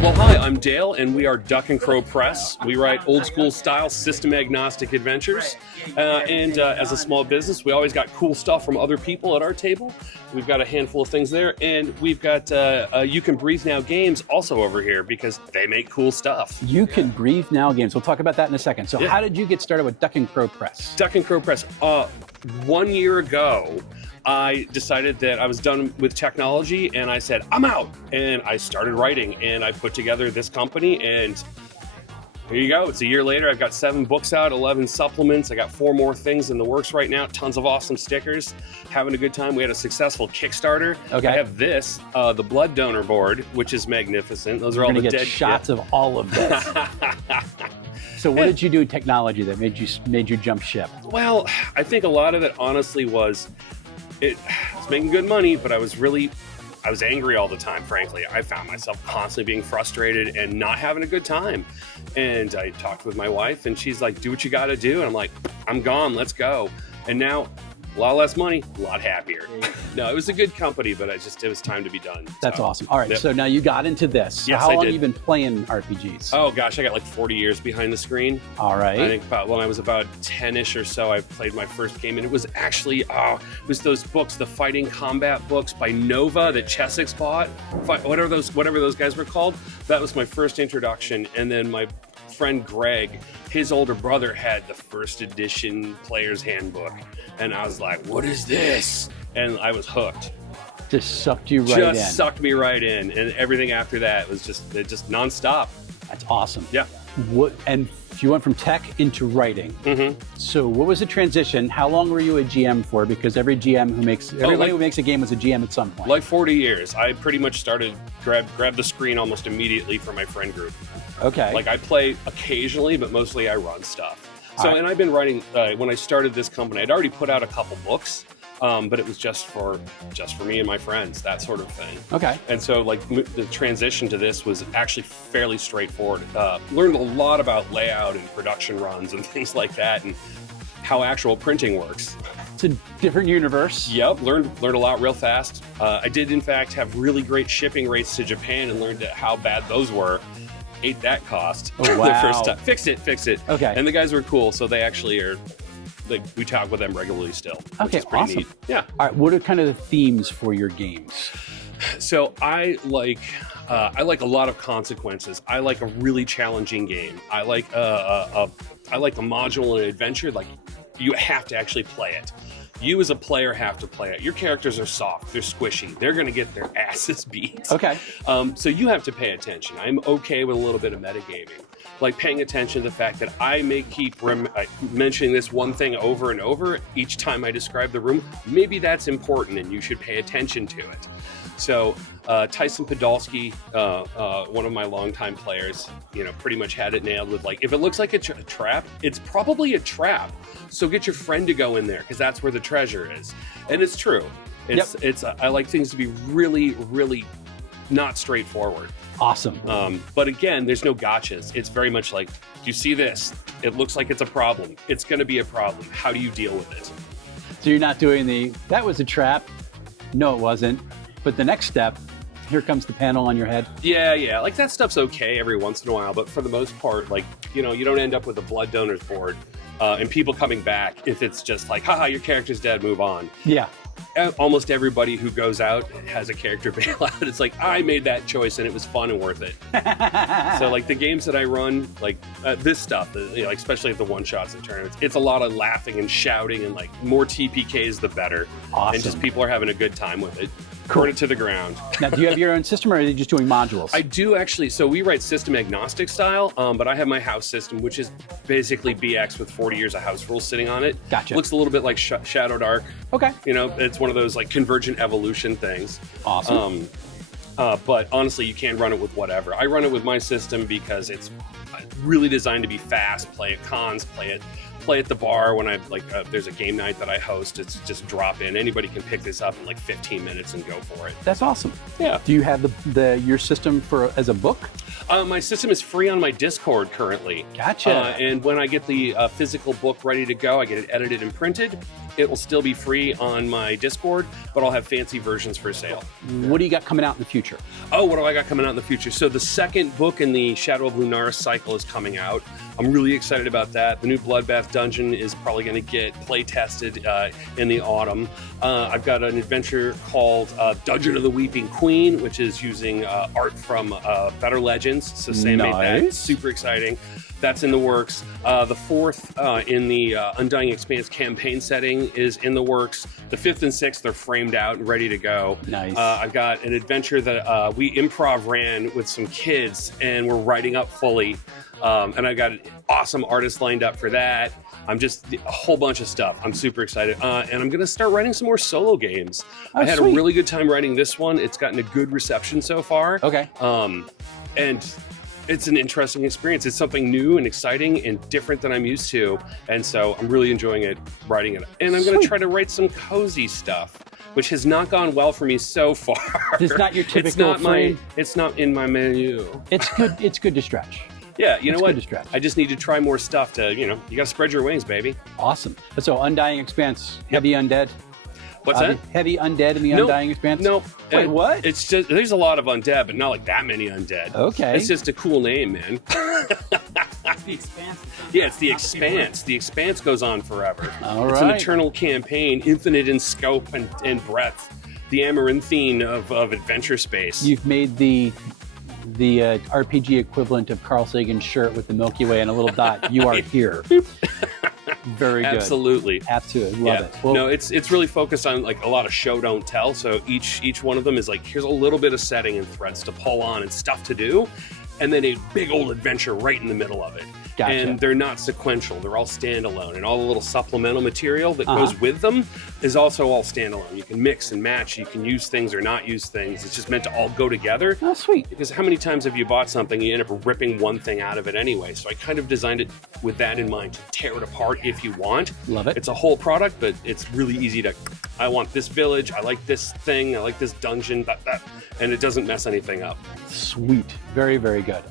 Well, hi, I'm Dale, and we are Duck and Crow Press. We write old-school style, system-agnostic adventures. As a small business, we always got cool stuff from other people at our table. We've got a handful of things there, and we've got You Can Breathe Now Games also over here because they make cool stuff. You Can Breathe Now Games. We'll talk about that in a second. So how did you get started with Duck and Crow Press? Duck and Crow Press. 1 year ago, I decided that I was done with technology, and I said, I'm out. And I started writing, and I put together this company, and here you go. It's a year later. I've got 7 books out, 11 supplements. I got 4 more things in the works right now. Tons of awesome stickers. Having a good time. We had a successful Kickstarter. Okay. I have this, the blood donor board, which is magnificent. Those are all the dead shots of all of this. So what did you do in technology that made you jump ship? Well, I think a lot of it honestly was it was making good money, but I was angry all the time, frankly. I found myself constantly being frustrated and not having a good time. And I talked with my wife, and she's like, do what you got to do. And I'm like, I'm gone, let's go. And now, a lot less money, a lot happier. No, it was a good company, but it was time to be done. That's awesome. All right, so now you got into this. Yes, How long did. have you been playing RPGs? Oh gosh, I got like 40 years behind the screen. All right. I think when I was about 10-ish or so, I played my first game, and it was actually, it was those books, the fighting combat books by Nova that Chessex bought, whatever those guys were called. That was my first introduction, and then my friend Greg, his older brother, had the first edition player's handbook, and I was like, what is this? And I was hooked. Just sucked you right in. Just sucked me right in, and everything after that was just nonstop. That's awesome. Yeah. And you went from tech into writing. Mm-hmm. So what was the transition? How long were you a GM for? Because everybody who makes a game was a GM at some point. Like 40 years. I pretty much started grab the screen almost immediately for my friend group. Okay. Like I play occasionally, but mostly I run stuff. So, and I've been writing, when I started this company, I'd already put out a couple books, but it was just for me and my friends, that sort of thing. Okay. And so like the transition to this was actually fairly straightforward. Learned a lot about layout and production runs and things like that, and how actual printing works. It's a different universe. Yep, learned a lot real fast. I did in fact have really great shipping rates to Japan, and learned how bad those were. Ate that cost. Oh, wow. The first time. Fix it. Okay. And the guys were cool, so they actually are, we talk with them regularly still. Okay, which is pretty awesome. Neat. Yeah. All right, what are kind of the themes for your games? So I like a lot of consequences. I like a really challenging game. I like a module and adventure. Like you have to actually play it. You as a player have to play it. Your characters are soft, they're squishy, they're gonna get their asses beat. Okay. So you have to pay attention. I'm okay with a little bit of metagaming. Like paying attention to the fact that I may keep mentioning this one thing over and over each time I describe the room. Maybe that's important and you should pay attention to it. So Tyson Podolsky, one of my longtime players, pretty much had it nailed with like, if it looks like a trap, it's probably a trap. So get your friend to go in there because that's where the treasure is. And it's true. I like things to be really, really not straightforward. Awesome. But again, there's no gotchas. It's very much like, you see this, it looks like it's a problem. It's going to be a problem. How do you deal with it? So you're not doing that was a trap. No, it wasn't. But the next step, here comes the panel on your head. Yeah. Like that stuff's okay every once in a while, but for the most part, like, you don't end up with a blood donors board and people coming back if it's just like, haha, your character's dead, move on. Yeah. Almost everybody who goes out has a character bailout. It's like, I made that choice and it was fun and worth it. So like the games that I run, like this stuff, like especially at the one-shots and tournaments, it's a lot of laughing and shouting and like more TPKs the better. Awesome. And just people are having a good time with it. Cool. Burn it to the ground. Now, do you have your own system or are you just doing modules? I do actually. So we write system agnostic style, but I have my house system, which is basically BX with 40 years of house rules sitting on it. Gotcha. Looks a little bit like Shadow Dark. Okay. It's one of those like convergent evolution things. Awesome. But honestly, you can run it with whatever. I run it with my system because it's really designed to be fast. Play at cons, play at the bar when there's a game night that I host. It's just drop in. Anybody can pick this up in like 15 minutes and go for it. That's awesome. Yeah. Do you have your system as a book? My system is free on my Discord currently. Gotcha. And when I get the physical book ready to go, I get it edited and printed. it will still be free on my Discord, but I'll have fancy versions for sale. What do you got coming out in the future? Oh, what do I got coming out in the future? So the second book in the Shadow of Lunaris cycle is coming out. I'm really excited about that. The new Bloodbath dungeon is probably going to get play tested in the autumn. I've got an adventure called Dungeon of the Weeping Queen, which is using art from Better Legends. So Sam made that. Super exciting. That's in the works. The fourth in the Undying Expanse campaign setting is in the works. The fifth and sixth are framed out and ready to go. Nice. I've got an adventure that we improv ran with some kids, and we're writing up fully. And I've got an awesome artist lined up for that. I'm just a whole bunch of stuff. I'm super excited. And I'm going to start writing some more solo games. I had a really good time writing this one. It's gotten a good reception so far. Okay. And it's an interesting experience. It's something new and exciting and different than I'm used to. And so I'm really enjoying it, writing it. And I'm going to try to write some cozy stuff, which has not gone well for me so far. It's not your typical frame. It's not in my menu. It's good. It's good to stretch. Yeah, you know what? Good to stretch. I just need to try more stuff to, you got to spread your wings, baby. Awesome. So Undying Expanse, heavy undead. What's that? Heavy undead in the Undying Expanse? Nope. Wait, what? It's just, there's a lot of undead, but not like that many undead. Okay. It's just a cool name, man. The Expanse. Yeah, it's the Expanse. The Expanse goes on forever. All It's right. an eternal campaign, infinite in scope and breadth. The amaranthine of adventure space. You've made the RPG equivalent of Carl Sagan's shirt with the Milky Way and a little dot. You are here. Very good. Absolutely. Absolutely. Love it. Well, No, it's really focused on like a lot of show don't tell. So each one of them is like, here's a little bit of setting and threads to pull on and stuff to do, and then a big old adventure right in the middle of it. Gotcha. And they're not sequential. They're all standalone, and all the little supplemental material that goes with them is also all standalone. You can mix and match. You can use things or not use things. It's just meant to all go together. Oh, sweet. Because how many times have you bought something, you end up ripping one thing out of it anyway? So I kind of designed it with that in mind, to tear it apart if you want. Love it. It's a whole product, but it's really easy to, I want this village, I like this thing, I like this dungeon, and it doesn't mess anything up. Sweet. Very, very good.